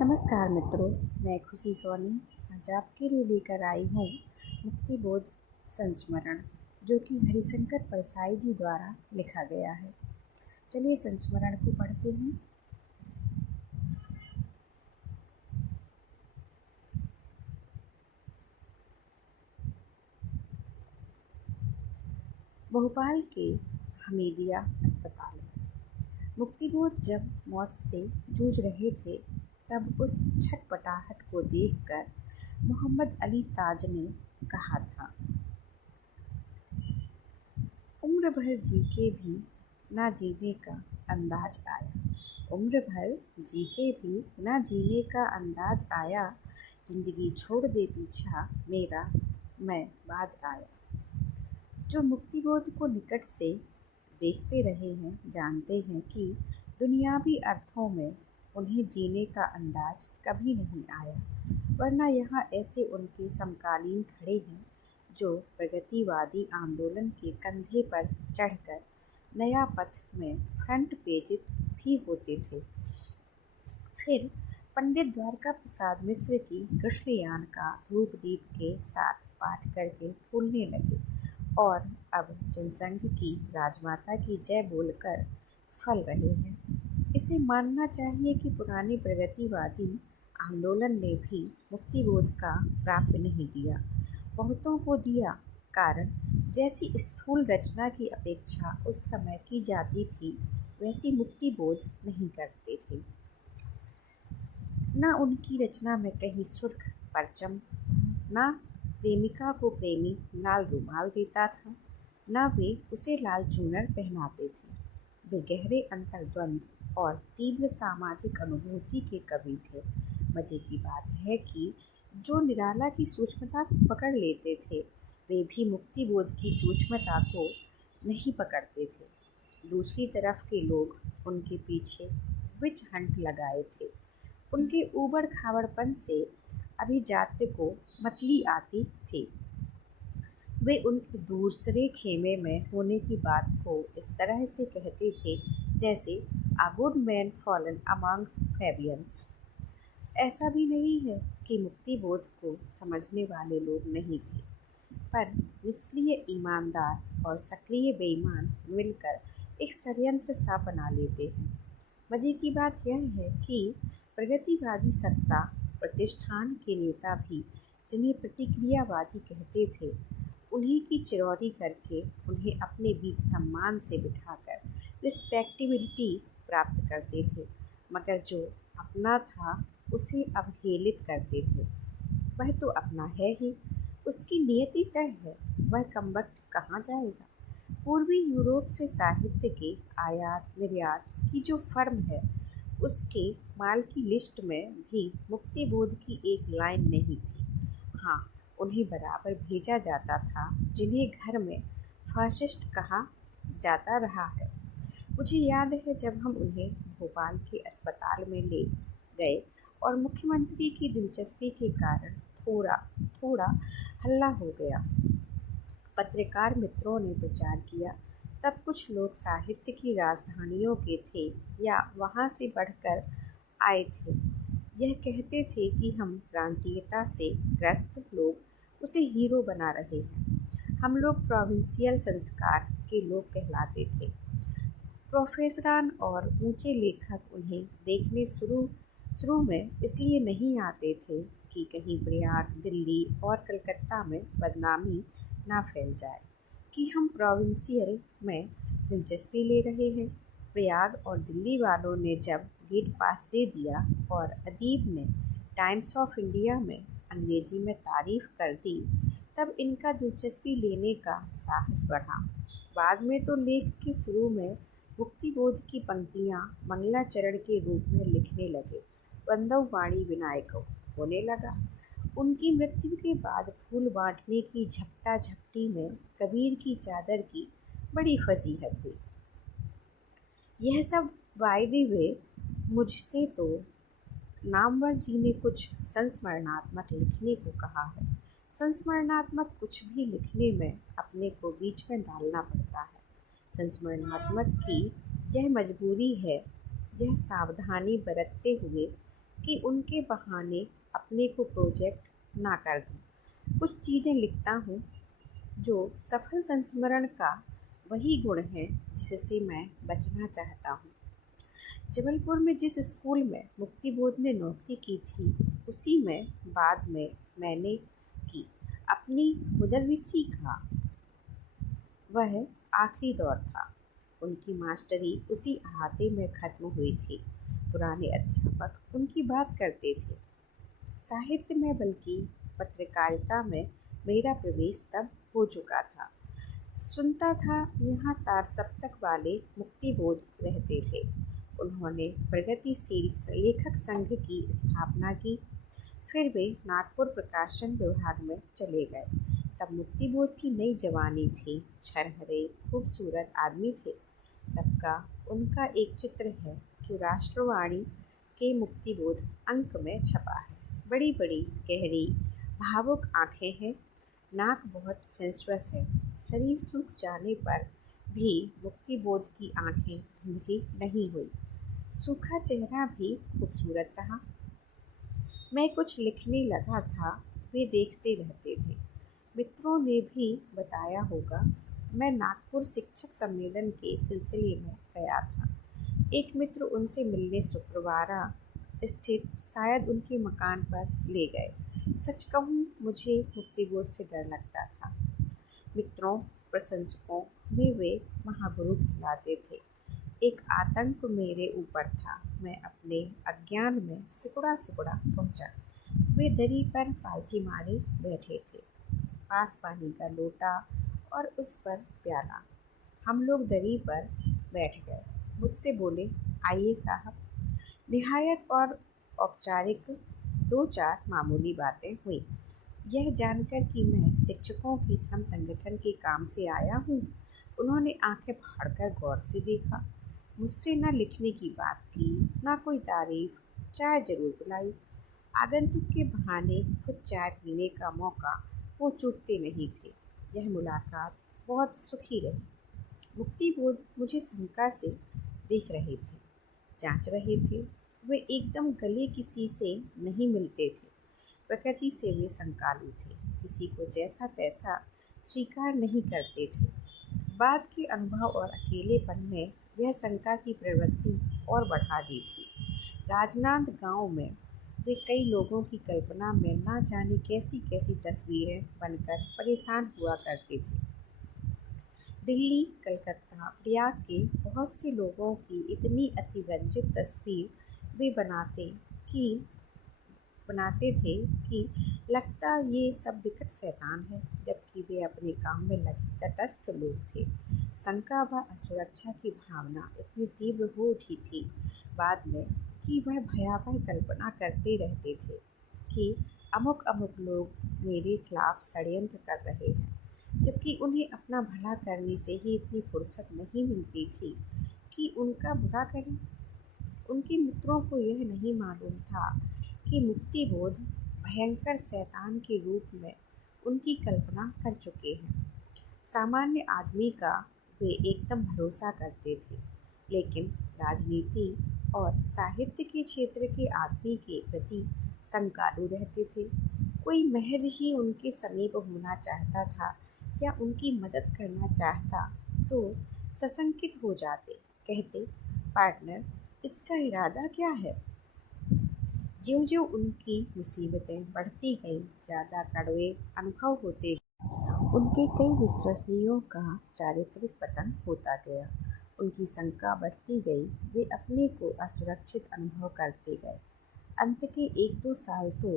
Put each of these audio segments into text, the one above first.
नमस्कार मित्रों, मैं खुशी सोनी आज आपके लिए लेकर आई हूँ मुक्तिबोध संस्मरण, जो कि हरिशंकर परसाई जी द्वारा लिखा गया है। चलिए संस्मरण को पढ़ते हैं। भोपाल के हमीदिया अस्पताल में मुक्तिबोध जब मौत से जूझ रहे थे, तब उस छटपटाहट को देखकर मोहम्मद अली ताज ने कहा था, उम्र भर जी के भी ना जीने का अंदाज आया। उम्र भर जी के भी ना जीने का अंदाज आया। जिंदगी छोड़ दे पीछा मेरा, मैं बाज आया। जो मुक्तिबोध को निकट से देखते रहे हैं, जानते हैं कि दुनियावी अर्थों में उन्हें जीने का अंदाज कभी नहीं आया, वरना यहाँ ऐसे उनके समकालीन खड़े हैं जो प्रगतिवादी आंदोलन के कंधे पर चढ़कर नया पथ में फ्रंट पेजित भी होते थे। फिर पंडित द्वारका प्रसाद मिश्र की कृष्णयान का धूप दीप के साथ पाठ करके फूलने लगे और अब जनसंघ की राजमाता की जय बोलकर फल रहे हैं। इसे मानना चाहिए कि पुराने प्रगतिवादी आंदोलन ने भी मुक्तिबोध का प्राप्य नहीं दिया, बहुतों को दिया। कारण जैसी स्थूल रचना की अपेक्षा उस समय की जाती थी, वैसी मुक्तिबोध नहीं करते थे। न उनकी रचना में कहीं सुर्ख परचम था, न प्रेमिका को प्रेमी लाल रुमाल देता था, न वे उसे लाल चूनर पहनाते थे। वे गहरे अंतर्द्वंद और तीव्र सामाजिक अनुभूति के कवि थे। मजे की बात है कि जो निराला की सूक्ष्मता को पकड़ लेते थे, वे भी मुक्तिबोध की सूक्ष्मता को नहीं पकड़ते थे। दूसरी तरफ के लोग उनके पीछे विच हंट लगाए थे। उनके ऊबड़ खाबड़पन से अभिजात्य को मतली आती थी। वे उनके दूसरे खेमे में होने की बात को इस तरह से कहते थे जैसे आ गुड मैन फॉलन अमंग फेबियंस। ऐसा भी नहीं है कि मुक्तिबोध को समझने वाले लोग नहीं थे, पर निष्क्रिय ईमानदार और सक्रिय बेईमान मिलकर एक षड्यंत्र सा बना लेते हैं। मजे की बात यह है कि प्रगतिवादी सत्ता प्रतिष्ठान के नेता भी, जिन्हें प्रतिक्रियावादी कहते थे, उन्हीं की चिरौरी करके उन्हें अपने बीच सम्मान से बिठाकर रिस्पेक्टिबिलिटी प्राप्त करते थे, मगर जो अपना था उसे अवहेलित करते थे। वह तो अपना है ही, उसकी नियति तय है, वह कमबख्त कहाँ जाएगा। पूर्वी यूरोप से साहित्य के आयात निर्यात की जो फर्म है, उसके माल की लिस्ट में भी मुक्तिबोध की एक लाइन नहीं थी। हाँ, उन्हें बराबर भेजा जाता था जिन्हें घर में फासिस्ट कहा जाता रहा है। मुझे याद है जब हम उन्हें भोपाल के अस्पताल में ले गए और मुख्यमंत्री की दिलचस्पी के कारण थोड़ा थोड़ा हल्ला हो गया। पत्रकार मित्रों ने प्रचार किया, तब कुछ लोग साहित्य की राजधानियों के थे या वहाँ से बढ़कर आए थे। यह कहते थे कि हम प्रांतीयता से ग्रस्त लोग उसे हीरो बना रहे हैं। हम लोग प्रोविंशियल संस्कार के लोग कहलाते थे। प्रोफेसरान और ऊंचे लेखक उन्हें देखने शुरू में इसलिए नहीं आते थे कि कहीं प्रयाग, दिल्ली और कलकत्ता में बदनामी ना फैल जाए कि हम प्रोविंशियल में दिलचस्पी ले रहे हैं। प्रयाग और दिल्ली वालों ने जब गेट पास दे दिया और अदीब ने टाइम्स ऑफ इंडिया में अंग्रेजी में तारीफ कर दी, तब इनका दिलचस्पी लेने का साहस बढ़ा। बाद में तो लेख के शुरू में मुक्तिबोध की पंक्तियाँ मंगलाचरण के रूप में लिखने लगे। बंदौ वाणी विनायको होने लगा। उनकी मृत्यु के बाद फूल बांटने की झपटा झपटी में कबीर की चादर की बड़ी फजीहत हुई। यह सब वायदे वे मुझसे तो नामवर जी ने कुछ संस्मरणात्मक लिखने को कहा है। संस्मरणात्मक कुछ भी लिखने में अपने को बीच में डालना पड़ता है। संस्मरणात्मक की यह मजबूरी है, यह सावधानी बरतते हुए कि उनके बहाने अपने को प्रोजेक्ट ना कर दूं। कुछ चीज़ें लिखता हूँ जो सफल संस्मरण का वही गुण है जिससे मैं बचना चाहता हूँ। जबलपुर में जिस स्कूल में मुक्तिबोध ने नौकरी की थी, उसी में बाद में मैंने की। अपनी मुदर्रिसी का वह आखिरी दौर था। उनकी मास्टरी उसी अहाते में ख़त्म हुई थी। पुराने अध्यापक उनकी बात करते थे साहित्य में, बल्कि पत्रकारिता में मेरा प्रवेश तब हो चुका था। सुनता था यहाँ तार सप्तक वाले मुक्तिबोध रहते थे। उन्होंने प्रगतिशील लेखक संघ की स्थापना की। फिर वे नागपुर प्रकाशन विभाग में चले गए। तब मुक्तिबोध की नई जवानी थी। छरहरे खूबसूरत आदमी थे। तब का उनका एक चित्र है जो राष्ट्रवाणी के मुक्तिबोध अंक में छपा है। बड़ी बड़ी गहरी भावुक आँखें हैं। नाक बहुत सेंसुअस है। शरीर सूख जाने पर भी मुक्तिबोध की आँखें धुंधली नहीं हुई। सूखा चेहरा भी खूबसूरत रहा। मैं कुछ लिखने लगा था, वे देखते रहते थे। मित्रों ने भी बताया होगा, मैं नागपुर शिक्षक सम्मेलन के सिलसिले में गया था। एक मित्र उनसे मिलने शुक्रवार स्थित शायद उनके मकान पर ले गए। सच कहूँ, मुझे मुक्तिबोध से डर लगता था। मित्रों प्रशंसकों में वे महागुरु कहलाते थे। एक आतंक मेरे ऊपर था। मैं अपने अज्ञान में सिकुड़ा सिकुड़ा पहुंचा। वे दरी पर पालथी मारे बैठे थे, पास पानी का लोटा और उस पर प्याला। हम लोग दरी पर बैठ गए। मुझसे बोले, आइए साहब। निहायत और औपचारिक दो चार मामूली बातें हुई। यह जानकर कि मैं शिक्षकों की श्रम संगठन के काम से आया हूँ, उन्होंने आंखें फाड़कर गौर से देखा। मुझसे न लिखने की बात की, न कोई तारीफ। चाय जरूर पिलाई। आगंतुक के बहाने खुद चाय पीने का मौका वो चूकते नहीं थे। यह मुलाकात बहुत सुखी रही। मुक्तिबोध मुझे शंका से देख रहे थे, जांच रहे थे। वे एकदम गले किसी से नहीं मिलते थे। प्रकृति से वे शंकालु थे। किसी को जैसा तैसा स्वीकार नहीं करते थे। बाद के अनुभव और अकेलेपन ने यह शंका की प्रवृत्ति और बढ़ा दी थी। राजनांद गांव में वे कई लोगों की कल्पना में ना जाने कैसी कैसी तस्वीरें बनकर परेशान हुआ करते थे। दिल्ली, कलकत्ता, प्रयाग के बहुत से लोगों की इतनी अतिरंजित तस्वीर वे बनाते थे कि लगता ये सब विकट शैतान है, जबकि वे अपने काम में लगे तटस्थ लोग थे। शंका व असुरक्षा की भावना इतनी तीव्र हो उठी थी बाद में कि वह भयावह कल्पना करते रहते थे कि अमुक अमुक लोग मेरे खिलाफ षड्यंत्र कर रहे हैं, जबकि उन्हें अपना भला करने से ही इतनी फुर्सत नहीं मिलती थी कि उनका बुरा करें। उनके मित्रों को यह नहीं मालूम था कि मुक्तिबोध भयंकर शैतान के रूप में उनकी कल्पना कर चुके हैं। सामान्य आदमी का वे एकदम भरोसा करते थे, लेकिन राजनीति और साहित्य के क्षेत्र के आदमी के प्रति शंकालु रहते थे। कोई महज ही उनके समीप होना चाहता था या उनकी मदद करना चाहता तो सशंकित हो जाते। कहते, पार्टनर, इसका इरादा क्या है? ज्यों-ज्यों उनकी मुसीबतें बढ़ती गईं, ज़्यादा कड़वे अनुभव होते गए। उनके कई विश्वसनीयों का चारित्रिक पतन होता गया। उनकी शंका बढ़ती गई। वे अपने को असुरक्षित अनुभव करते गए। अंत के 1-2 साल तो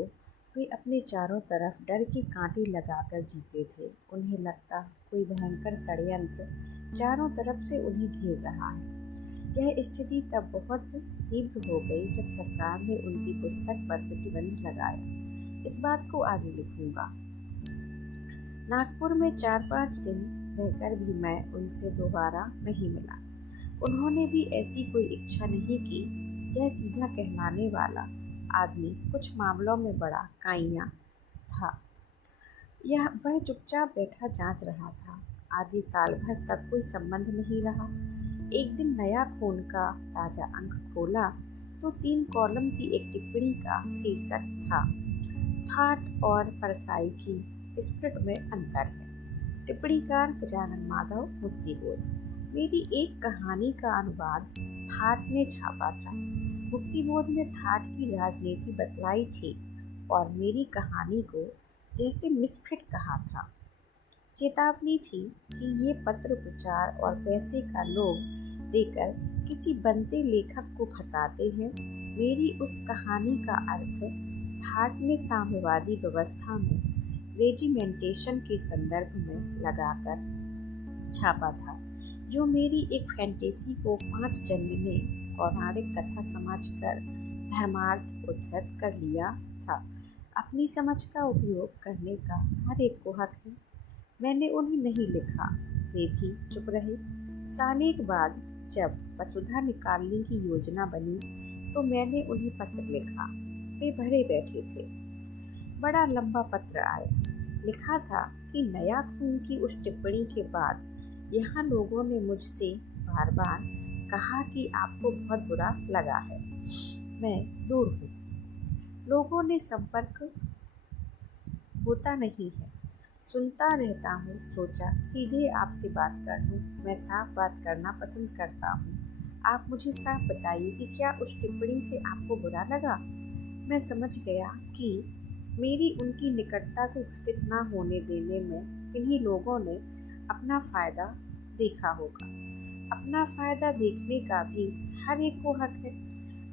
वे अपने चारों तरफ डर के कांटे लगाकर जीते थे। उन्हें लगता कोई भयंकर षड्यंत्र चारों तरफ से उन्हें घेर रहा है। यह स्थिति तब बहुत तीव्र हो गई जब सरकार ने उनकी पुस्तक पर प्रतिबंध लगाया। इस बात को आगे लिखूंगा। नागपुर में 4-5 दिन रहकर भी मैं उनसे दोबारा नहीं मिला। उन्होंने भी ऐसी कोई इच्छा नहीं की। यह सीधा कहलाने वाला आदमी कुछ मामलों में बड़ा काइयाँ था। वह चुपचाप बैठा जांच रहा था। आगे साल भर तक कोई संबंध नहीं रहा। एक दिन नया खून का ताज़ा अंक खोला तो 3 कॉलम की एक टिप्पणी का शीर्षक था, थाट और परसाई की स्पिरिट में अंतर है। टिप्पणीकार गजानन माधव, मुक्तिबोध। मेरी एक कहानी का अनुवाद थाट ने छापा था। मुक्तिबोध ने थाट की राजनीति बतलाई थी और मेरी कहानी को जैसे मिसफिट कहा था। चेतावनी थी कि ये पत्र प्रचार और पैसे का लोभ देकर किसी बनते लेखक को फंसाते हैं। मेरी उस कहानी का अर्थ थाट ने साम्यवादी व्यवस्था में रेजिमेंटेशन के संदर्भ में लगाकर छापा था, जो मेरी एक फैंटेसी को 5 जन ने पौराणिक कथा समझकर धर्मार्थ उद्धृत कर लिया था। अपनी समझ का उपयोग करने का हर एक को हक है। मैंने उन्हें नहीं लिखा, वे भी चुप रहे। सालेक बाद जब वसुधा निकालने की योजना बनी तो मैंने उन्हें पत्र लिखा। वे भरे बैठे थे। बड़ा लंबा पत्र आया। लिखा था कि नया खून की उस टिप्पणी के बाद यहाँ लोगों ने मुझसे बार बार कहा कि आपको बहुत बुरा लगा है। मैं दूर हूँ, लोगों ने संपर्क होता नहीं है, सुनता रहता हूँ। सोचा सीधे आपसे बात कर लूँ। मैं साफ बात करना पसंद करता हूँ। आप मुझे साफ बताइए कि क्या उस टिप्पणी से आपको बुरा लगा। मैं समझ गया कि मेरी उनकी निकटता को घटित न होने देने में किन्हीं लोगों ने अपना फ़ायदा देखा होगा। अपना फ़ायदा देखने का भी हर एक को हक है।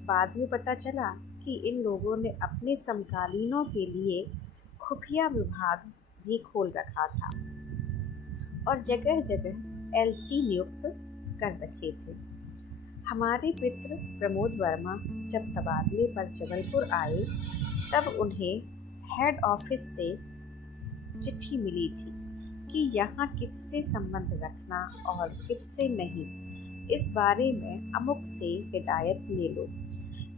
बाद में पता चला कि इन लोगों ने अपने समकालीनों के लिए खुफिया विभाग भी खोल रखा था और जगह जगह एलची नियुक्त कर रखे थे। हमारे मित्र प्रमोद वर्मा जब तबादले पर जबलपुर आए तब उन्हें हेड ऑफिस से चिट्ठी मिली थी कि यहाँ किससे संबंध रखना और किससे नहीं, इस बारे में अमुक से हिदायत ले लो।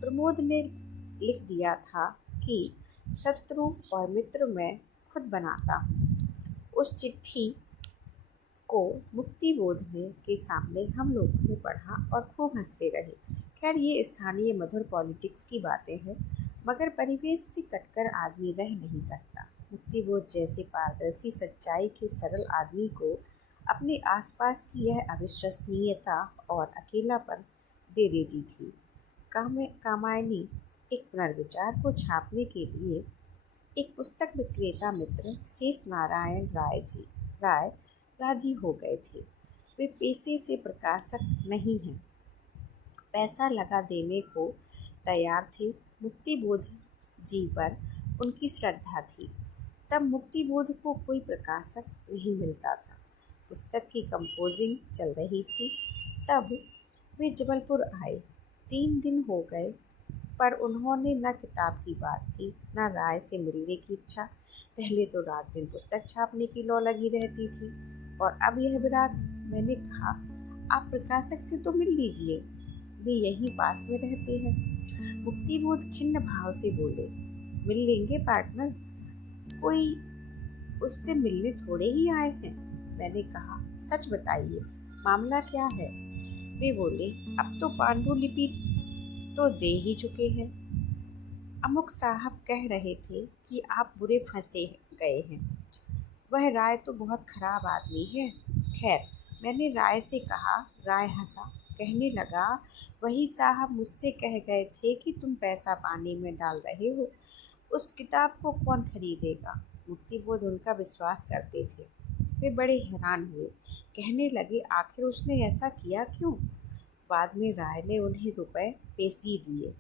प्रमोद ने लिख दिया था कि शत्रु और मित्र मैं खुद बनाता हूँ। उस चिट्ठी को मुक्तिबोध के सामने हम लोगों ने पढ़ा और खूब हंसते रहे। खैर, ये स्थानीय मधुर पॉलिटिक्स की बातें हैं, मगर परिवेश से कटकर आदमी रह नहीं सकता। मुक्तिबोध जैसे पारदर्शी सच्चाई के सरल आदमी को अपने आसपास की यह अविश्वसनीयता और अकेलापन दे देती थी। कामायनी एक पुनर्विचार को छापने के लिए एक पुस्तक विक्रेता मित्र शेष नारायण राय राजी हो गए थे। वे पेशे से प्रकाशक नहीं हैं, पैसा लगा देने को तैयार थे। मुक्तिबोध जी पर उनकी श्रद्धा थी। तब मुक्तिबोध को कोई प्रकाशक नहीं मिलता था। पुस्तक की कंपोजिंग चल रही थी। तब वे जबलपुर आए। 3 दिन हो गए पर उन्होंने न किताब की बात की, न राय से मिलने की इच्छा। पहले तो रात दिन पुस्तक छापने की लौ लगी रहती थी और अब यह विराग। मैंने कहा, आप प्रकाशक से तो मिल लीजिए, वे यहीं पास में रहते हैं। मुक्तिबोध खिन्न भाव से बोले, मिल लेंगे पार्टनर, कोई उससे मिलने थोड़े ही आए हैं। मैंने कहा, सच बताइए, मामला क्या है। वे बोले, अब तो पांडुलिपि तो दे ही चुके हैं। अमुक साहब कह रहे थे कि आप बुरे फंसे गए हैं। वह राय तो बहुत खराब आदमी है। खैर, मैंने राय से कहा। राय हंसा, कहने लगा, वही साहब मुझसे कह गए थे कि तुम पैसा पानी में डाल रहे हो, उस किताब को कौन खरीदेगा। मुक्तिबोध उनका विश्वास करते थे। वे बड़े हैरान हुए, कहने लगे, आखिर उसने ऐसा किया क्यों। बाद में राय ने उन्हें रुपए पेशगी दिए।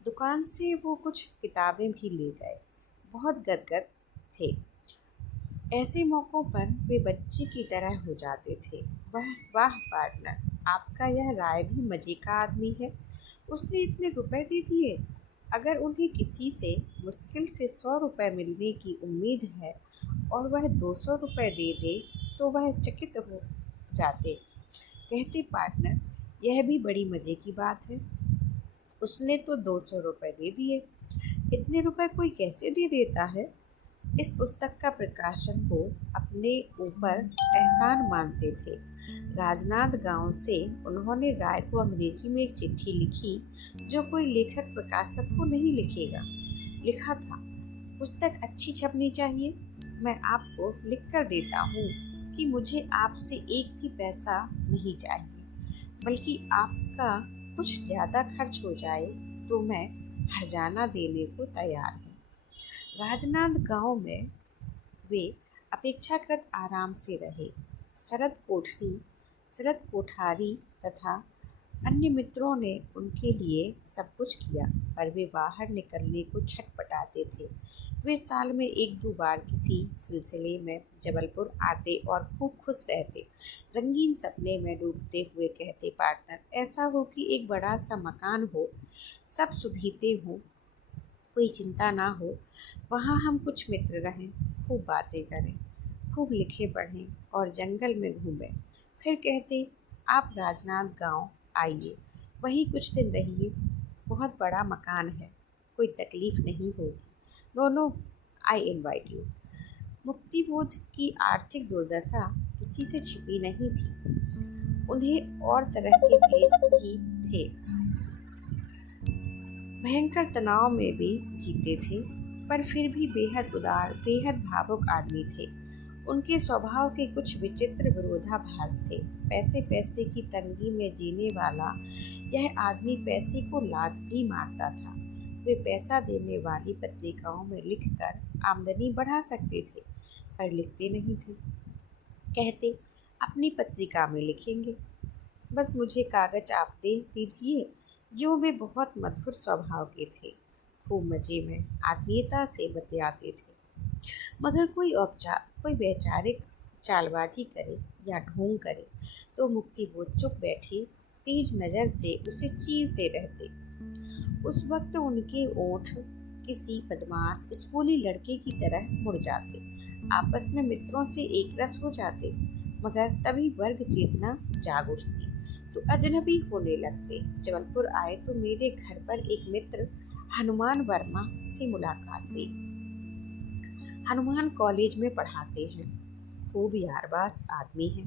दुकान से वो कुछ किताबें भी ले गए। बहुत गदगद थे। ऐसे मौक़ों पर वे बच्चे की तरह हो जाते थे। वाह पार्टनर, आपका यह राय भी मज़े का आदमी है। उसने इतने रुपए दे दिए। अगर उन्हें किसी से मुश्किल से 100 रुपये मिलने की उम्मीद है और वह 200 रुपये दे दे तो वह चकित हो जाते। कहते, पार्टनर, यह भी बड़ी मज़े की बात है। उसने तो 200 रुपये दे दिए। इतने रुपए कोई कैसे दे देता है। इस पुस्तक का प्रकाशन को अपने ऊपर एहसान मानते थे। राजनांद गांव से उन्होंने राय को अंग्रेजी में एक चिट्ठी लिखी जो कोई लेखक प्रकाशक को नहीं लिखेगा। लिखा था, पुस्तक अच्छी छपनी चाहिए। मैं आपको लिख कर देता हूँ कि मुझे आपसे एक भी पैसा नहीं चाहिए, बल्कि आपका कुछ ज़्यादा खर्च हो जाए तो मैं हर्जाना देने को तैयार हूँ। राजनांद गांव में वे अपेक्षाकृत आराम से रहे। शरद कोठारी तथा अन्य मित्रों ने उनके लिए सब कुछ किया, पर वे बाहर निकलने को छटपटाते थे। वे साल में एक दो बार किसी सिलसिले में जबलपुर आते और खूब खुश रहते। रंगीन सपने में डूबते हुए कहते, पार्टनर, ऐसा हो कि एक बड़ा सा मकान हो, सब सुविधाएं हो, कोई चिंता ना हो, वहाँ हम कुछ मित्र रहें, खूब बातें करें, खूब लिखे पढ़ें और जंगल में घूमें। फिर कहते, आप राजनांद गांव आइए, वहीं कुछ दिन रहिए, बहुत बड़ा मकान है, कोई तकलीफ नहीं होगी। दोनों, आई इनवाइट यू। मुक्तिबोध की आर्थिक दुर्दशा किसी से छिपी नहीं थी। उन्हें और तरह के क्लेश भी थे। भयंकर तनाव में भी जीते थे, पर फिर भी बेहद उदार, बेहद भावुक आदमी थे। उनके स्वभाव के कुछ विचित्र विरोधाभास थे। पैसे पैसे की तंगी में जीने वाला यह आदमी पैसे को लात भी मारता था। वे पैसा देने वाली पत्रिकाओं में लिखकर आमदनी बढ़ा सकते थे, पर लिखते नहीं थे। कहते, अपनी पत्रिका में लिखेंगे, बस मुझे कागज आप दे दीजिए। यूँ वे बहुत मधुर स्वभाव के थे, खूब मजे में आत्मीयता से बतियाते थे। मगर कोई वैचारिक चालबाजी करे या ढोंग करे तो मुक्तिबोध चुप बैठे तेज नज़र से उसे चीरते रहते। उस वक्त उनके ओठ किसी बदमाश स्कूली लड़के की तरह मुड़ जाते, आपस में मित्रों से एक रस हो जाते। मगर तभी वर्ग चेतना जाग उठती तो अजनबी होने लगते। जबलपुर आए तो मेरे घर पर एक मित्र हनुमान वर्मा से मुलाकात हुई। हनुमान कॉलेज में पढ़ाते हैं, खूब यारबाज आदमी हैं।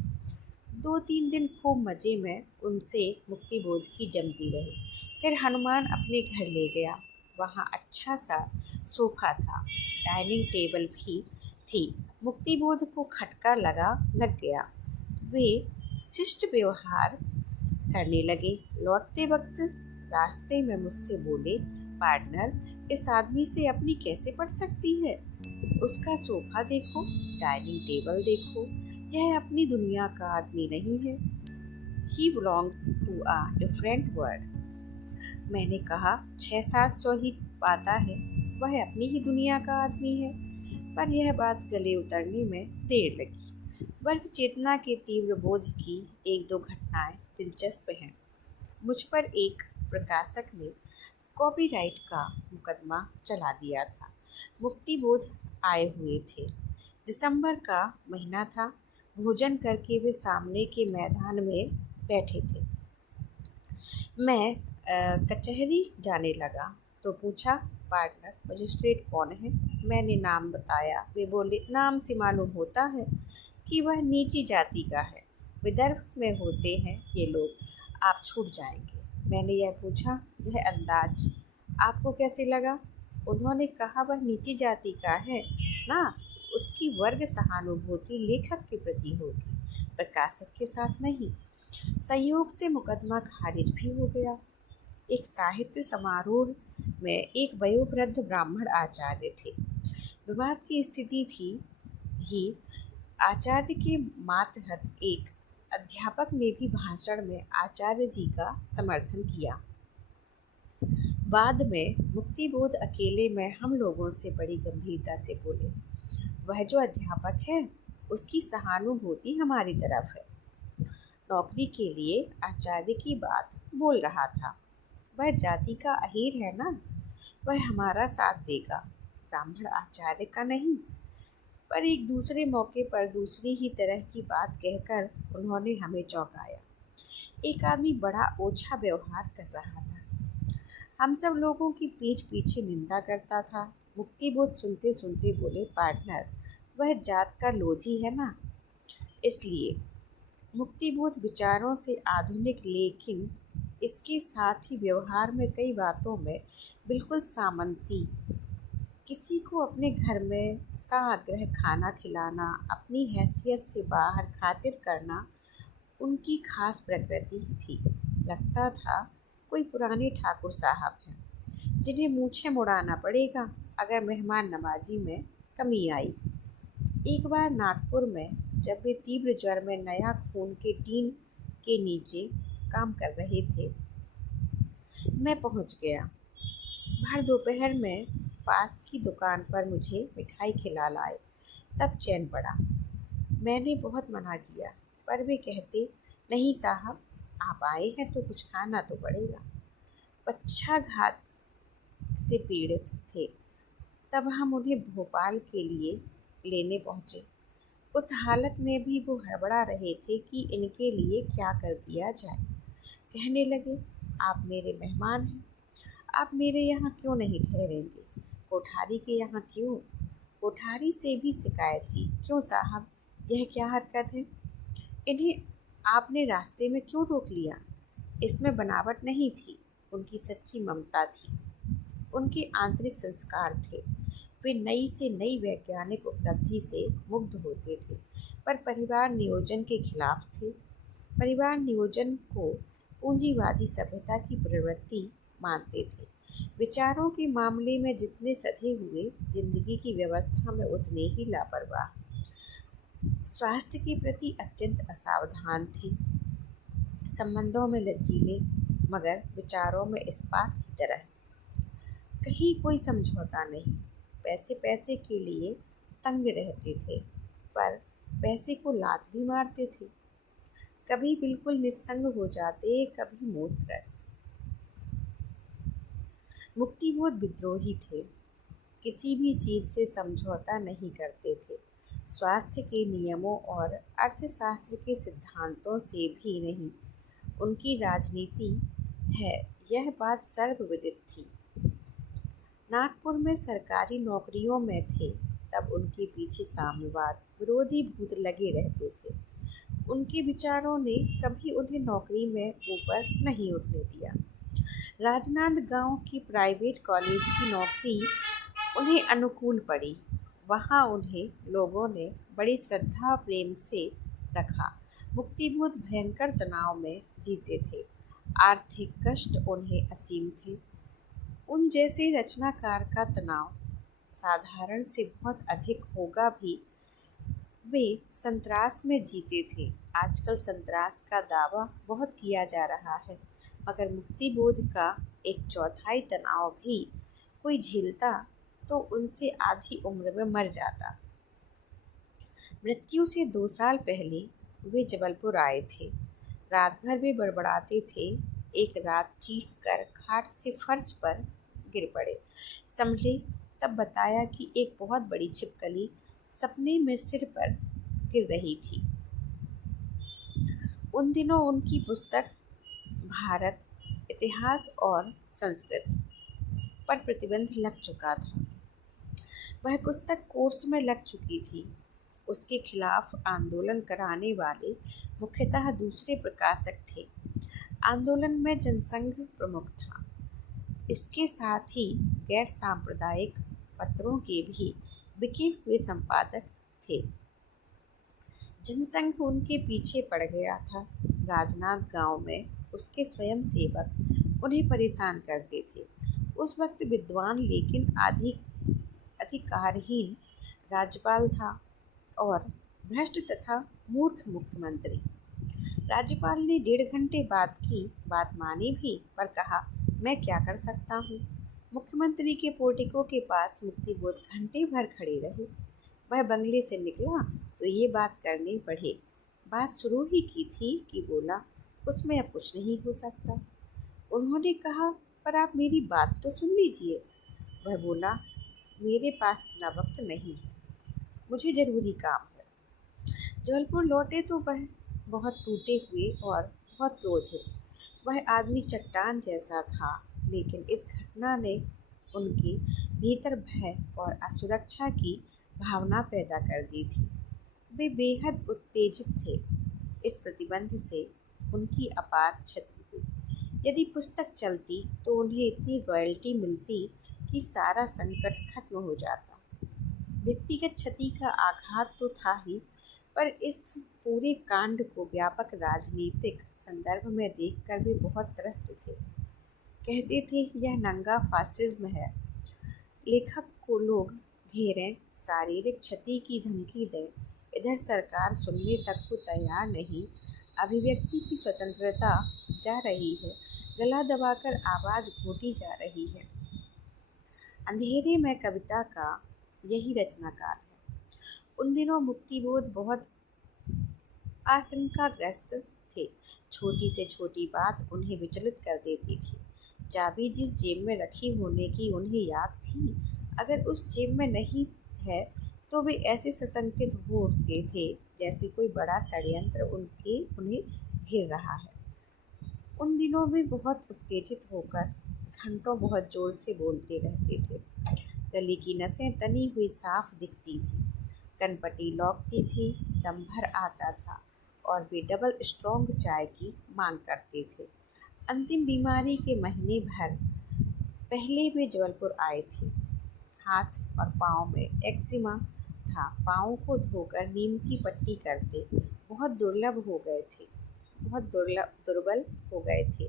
2-3 दिन खूब मज़े में उनसे मुक्तिबोध की जमती रही। फिर हनुमान अपने घर ले गया। वहाँ अच्छा सा सोफा था, डाइनिंग टेबल भी थी। मुक्तिबोध को खटका लग गया। वे शिष्ट व्यवहार करने लगे। लौटते वक्त रास्ते में मुझसे बोले, पार्टनर, इस आदमी से अपनी कैसे पड़ सकती है? उसका सोफा देखो, डाइनिंग टेबल देखो, यह अपनी दुनिया का आदमी नहीं है। He belongs to a different world. मैंने कहा, 600-700 ही पाता है, वह अपनी ही दुनिया का आदमी है। पर यह बात गले उतरने में देर लगी। वर्ग चेतना के तीव्र बोध की एक दो घटनाएं दिलचस्प हैं। मुझ पर एक प्रकाशक ने कॉपीराइट का मुकदमा चला दिया था। मुक्तिबोध आए हुए थे। दिसंबर का महीना था। भोजन करके वे सामने के मैदान में बैठे थे। मैं कचहरी जाने लगा तो पूछा, पार्टनर, मजिस्ट्रेट कौन है? मैंने नाम बताया। वे बोले, नाम से मालूम होता है कि वह नीची जाति का है, विदर्भ में होते हैं ये लोग, आप छूट जाएंगे। मैंने यह पूछा, यह अंदाज आपको कैसे लगा? उन्होंने कहा, वह नीची जाति का है ना, उसकी वर्ग सहानुभूति लेखक के प्रति होगी, प्रकाशक के साथ नहीं। संयोग से मुकदमा खारिज भी हो गया। एक साहित्य समारोह में एक वयोवृद्ध ब्राह्मण आचार्य थे। विवाद की स्थिति थी ही। आचार्य के मातहत एक अध्यापक ने भी भाषण में आचार्य जी का समर्थन किया। बाद में मुक्तिबोध अकेले में हम लोगों से बड़ी गंभीरता से बोले, वह जो अध्यापक है उसकी सहानुभूति हमारी तरफ है। नौकरी के लिए आचार्य की बात बोल रहा था। वह जाति का अहीर है ना, वह हमारा साथ देगा, ब्राह्मण आचार्य का नहीं। पर एक दूसरे मौके पर दूसरी ही तरह की बात कहकर उन्होंने हमें चौंकाया। एक आदमी बड़ा ओछा व्यवहार कर रहा था, हम सब लोगों की पीठ पीछे निंदा करता था। मुक्तिबोध सुनते सुनते बोले, पार्टनर, वह जात का लोधी है ना, इसलिए मुक्तिबोध विचारों से आधुनिक, लेकिन इसके साथ ही व्यवहार में कई बातों में बिल्कुल सामंती। किसी को अपने घर में साग्रह खाना खिलाना, अपनी हैसियत से बाहर खातिर करना उनकी खास प्रकृति थी। लगता था कोई पुराने ठाकुर साहब हैं जिन्हें मूछें मुड़ाना पड़ेगा अगर मेहमान नवाजी में कमी आई। एक बार नागपुर में जब वे तीव्र ज्वर में नया खून के टीन के नीचे काम कर रहे थे, मैं पहुंच गया। भर दोपहर में पास की दुकान पर मुझे मिठाई खिला लाए, तब चैन पड़ा। मैंने बहुत मना किया, पर वे कहते, नहीं साहब, आप आए हैं तो कुछ खाना तो पड़ेगा। पक्षाघात से पीड़ित थे। तब हम उन्हें भोपाल के लिए लेने पहुँचे। उस हालत में भी वो हड़बड़ा रहे थे कि इनके लिए क्या कर दिया जाए। कहने लगे, आप मेरे मेहमान हैं, आप मेरे यहाँ क्यों नहीं ठहरेंगे? कोठारी के यहाँ क्यों? कोठारी से भी शिकायत की, क्यों साहब, यह क्या हरकत है? इन्हें आपने रास्ते में क्यों रोक लिया? इसमें बनावट नहीं थी, उनकी सच्ची ममता थी, उनके आंतरिक संस्कार थे। वे नई से नई वैज्ञानिक उपलब्धि से मुग्ध होते थे, पर परिवार नियोजन के खिलाफ थे। परिवार नियोजन को पूंजीवादी सभ्यता की प्रवृत्ति मानते थे। विचारों के मामले में जितने सधे हुए, जिंदगी की व्यवस्था में उतने ही लापरवाह। स्वास्थ्य के प्रति अत्यंत असावधान थे। संबंधों में लचीले, मगर विचारों में इस्पात की तरह। कहीं कोई समझौता नहीं। पैसे पैसे के लिए तंग रहते थे, पर पैसे को लात भी मारते थे। कभी बिल्कुल निस्संग हो जाते, कभी मोहग्रस्त। मुक्तिबोध विद्रोही थे। किसी भी चीज़ से समझौता नहीं करते थे। स्वास्थ्य के नियमों और अर्थशास्त्र के सिद्धांतों से भी नहीं। उनकी राजनीति है, यह बात सर्वविदित थी। नागपुर में सरकारी नौकरियों में थे, तब उनके पीछे साम्यवाद विरोधी भूत लगे रहते थे। उनके विचारों ने कभी उन्हें नौकरी में ऊपर नहीं उठने दिया। राजनांदगांव की प्राइवेट कॉलेज की नौकरी उन्हें अनुकूल पड़ी। वहाँ उन्हें लोगों ने बड़ी श्रद्धा प्रेम से रखा। मुक्तिबोध भयंकर तनाव में जीते थे। आर्थिक कष्ट उन्हें असीम थे। उन जैसे रचनाकार का तनाव साधारण से बहुत अधिक होगा भी। वे संतरास में जीते थे। आजकल संतरास का दावा बहुत किया जा रहा है, मगर मुक्तिबोध का 1/4 तनाव भी कोई झेलता तो उनसे आधी उम्र में मर जाता। मृत्यु से 2 साल पहले वे जबलपुर आए थे। रात भर वे बड़बड़ाते थे। एक रात चीख कर खाट से फर्श पर गिर पड़े। संभले तब बताया कि एक बहुत बड़ी छिपकली सपने में सिर पर गिर रही थी। उन दिनों उनकी पुस्तक भारत, इतिहास और संस्कृति पर प्रतिबंध लग चुका था। वह पुस्तक कोर्स में लग चुकी थी। उसके खिलाफ आंदोलन कराने वाले मुख्यतः दूसरे प्रकाशक थे। आंदोलन में जनसंघ प्रमुख था। इसके साथ ही गैर सांप्रदायिक पत्रों के भी बिके हुए संपादक थे। जनसंघ उनके पीछे पड़ गया था। राजनांदगांव में उसके स्वयं सेवक उन्हें परेशान करते थे। उस वक्त विद्वान लेकिन अधिकारहीन राज्यपाल था और भ्रष्ट तथा मूर्ख मुख्यमंत्री। राज्यपाल ने 1.5 घंटे बात मानी भी, पर कहा, मैं क्या कर सकता हूँ। मुख्यमंत्री के पोर्टिको के पास मुक्तिबोध घंटे भर खड़े रहे। वह बंगले से निकला तो ये बात करने पड़े। बात शुरू ही की थी कि बोला, उसमें अब कुछ नहीं हो सकता। उन्होंने कहा, पर आप मेरी बात तो सुन लीजिए। वह बोला, मेरे पास इतना वक्त नहीं है, मुझे ज़रूरी काम है। जबलपुर लौटे तो वह बहुत टूटे हुए और बहुत क्रोधित। वह आदमी चट्टान जैसा था, लेकिन इस घटना ने उनके भीतर भय और असुरक्षा की भावना पैदा कर दी थी। वे बेहद उत्तेजित थे। इस प्रतिबंध से उनकी अपार क्षति हुई। यदि पुस्तक चलती तो उन्हें इतनी रॉयल्टी मिलती कि सारा संकट खत्म हो जाता। व्यक्तिगत क्षति का आघात तो था ही, पर इस पूरे कांड को व्यापक राजनीतिक संदर्भ में देखकर वे बहुत त्रस्त थे। कहते थे यह नंगा फासिज्म है। लेखक को लोग घेरें, शारीरिक क्षति की धमकी दें, इधर सरकार सुनने तक को तैयार नहीं। अभिव्यक्ति की स्वतंत्रता जा रही है, गला दबाकर आवाज घोटी जा रही है। अंधेरे में कविता का यही रचनाकार है। उन दिनों मुक्तिबोध बहुत आशंकाग्रस्त थे। छोटी से छोटी बात उन्हें विचलित कर देती थी। चाबी जिस जेब में रखी होने की उन्हें याद थी, अगर उस जेब में नहीं है तो वे ऐसे सशंकित हो उठते थे जैसे कोई बड़ा षड्यंत्र उन्हें घेर रहा है। उन दिनों वे बहुत उत्तेजित होकर घंटों बहुत जोर से बोलते रहते थे। गले की नसें तनी हुई साफ दिखती थी, कनपटी लौकती थी, दम भर आता था और वे डबल स्ट्रॉन्ग चाय की मांग करते थे। अंतिम बीमारी के महीने भर पहले वे जबलपुर आए थे। हाथ और पाँव में एक्जिमा था। पाँव को धोकर नीम की पट्टी करते। बहुत दुर्बल हो गए थे,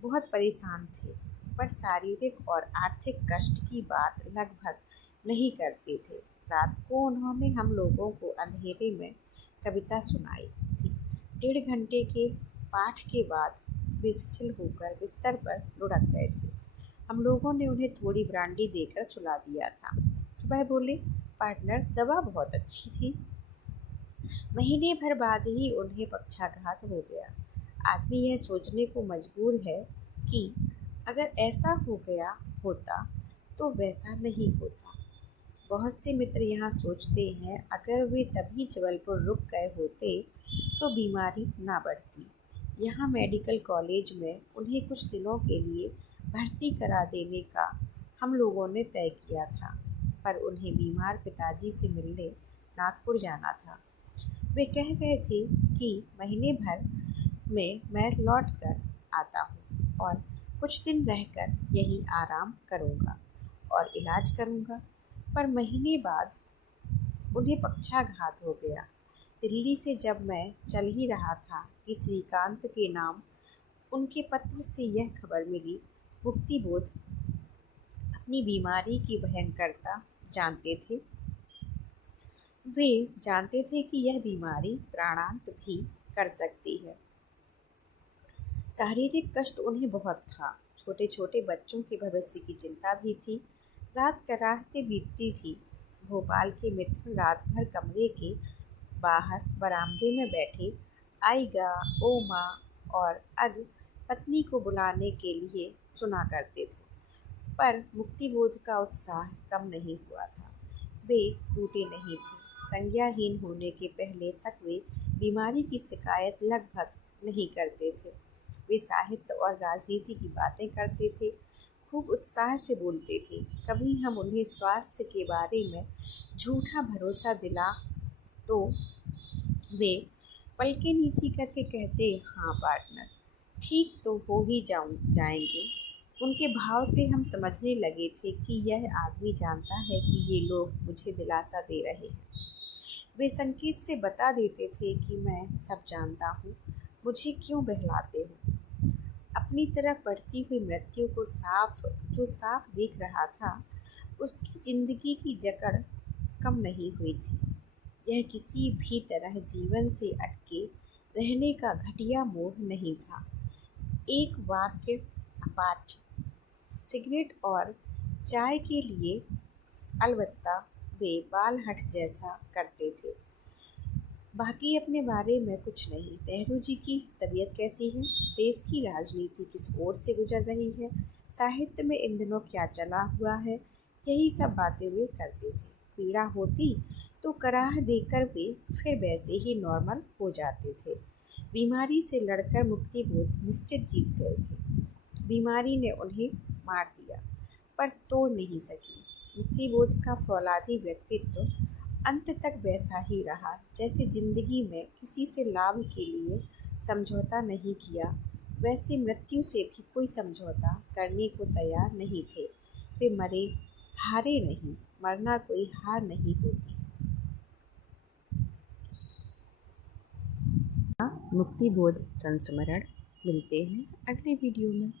बहुत परेशान थे, पर शारीरिक और आर्थिक कष्ट की बात लगभग नहीं करते थे। रात को उन्होंने हम लोगों को अंधेरे में कविता सुनाई थी। 1.5 घंटे के पाठ के बाद वे शिथिल होकर बिस्तर पर लुढ़क गए थे। हम लोगों ने उन्हें थोड़ी ब्रांडी देकर सुला दिया था। सुबह बोले, पार्टनर दवा बहुत अच्छी थी। महीने भर बाद ही उन्हें पक्षाघात हो गया। आदमी यह सोचने को मजबूर है कि अगर ऐसा हो गया होता तो वैसा नहीं होता। बहुत से मित्र यहाँ सोचते हैं अगर वे तभी जबलपुर रुक गए होते तो बीमारी ना बढ़ती। यहाँ मेडिकल कॉलेज में उन्हें कुछ दिनों के लिए भर्ती करा देने का हम लोगों ने तय किया था, पर उन्हें बीमार पिताजी से मिलने नागपुर जाना था। वे कह गए थे कि महीने भर में मैं लौट कर आता हूँ और कुछ दिन रहकर यहीं आराम करूँगा और इलाज करूँगा। पर महीने बाद उन्हें पक्षाघात हो गया। दिल्ली से जब मैं चल ही रहा था कि श्रीकांत के नाम उनके पत्र से यह खबर मिली। मुक्तिबोध अपनी बीमारी की भयंकरता जानते थे। वे जानते थे कि यह बीमारी प्राणांत भी कर सकती है। शारीरिक कष्ट उन्हें बहुत था। छोटे छोटे बच्चों के भविष्य की चिंता भी थी। रात कराहते बीतती थी। भोपाल के मित्र रात भर कमरे के बाहर बरामदे में बैठे आईगा, ओ माँ और अग पत्नी को बुलाने के लिए सुना करते थे, पर मुक्तिबोध का उत्साह कम नहीं हुआ था। वे टूटे नहीं थे। संज्ञाहीन होने के पहले तक वे बीमारी की शिकायत लगभग नहीं करते थे। वे साहित्य और राजनीति की बातें करते थे, खूब उत्साह से बोलते थे। कभी हम उन्हें स्वास्थ्य के बारे में झूठा भरोसा दिला तो वे पलकें नीची करके कहते, हाँ पार्टनर, ठीक तो हो ही जाएंगे। उनके भाव से हम समझने लगे थे कि यह आदमी जानता है कि ये लोग मुझे दिलासा दे रहे हैं। वे संकेत से बता देते थे कि मैं सब जानता हूँ, मुझे क्यों बहलाते हो। अपनी तरफ बढ़ती हुई मृत्यु को जो साफ देख रहा था, उसकी जिंदगी की जकड़ कम नहीं हुई थी। यह किसी भी तरह जीवन से अटके रहने का घटिया मोह नहीं था। एक वाक्य पाठ, सिगरेट और चाय के लिए अलबत्ता वे बालहठ जैसा करते थे। बाकी अपने बारे में कुछ नहीं। नेहरू जी की तबीयत कैसी है, देश की राजनीति किस ओर से गुजर रही है, साहित्य में इन दिनों क्या चला हुआ है, यही सब बातें वे करते थे। पीड़ा होती तो कराह देकर वे फिर वैसे ही नॉर्मल हो जाते थे। बीमारी से लड़कर मुक्तिबोध निश्चित जीत गए थे। बीमारी ने उन्हें मार दिया पर तोड़ नहीं सकी। मुक्तिबोध का फौलादी व्यक्तित्व अंत तक वैसा ही रहा, जैसे जिंदगी में किसी से लाभ के लिए समझौता नहीं किया, वैसे मृत्यु से भी कोई समझौता करने को तैयार नहीं थे। वे मरे, हारे नहीं। मरना कोई हार नहीं होती। मुक्ति बोध संस्मरण। मिलते हैं अगले वीडियो में।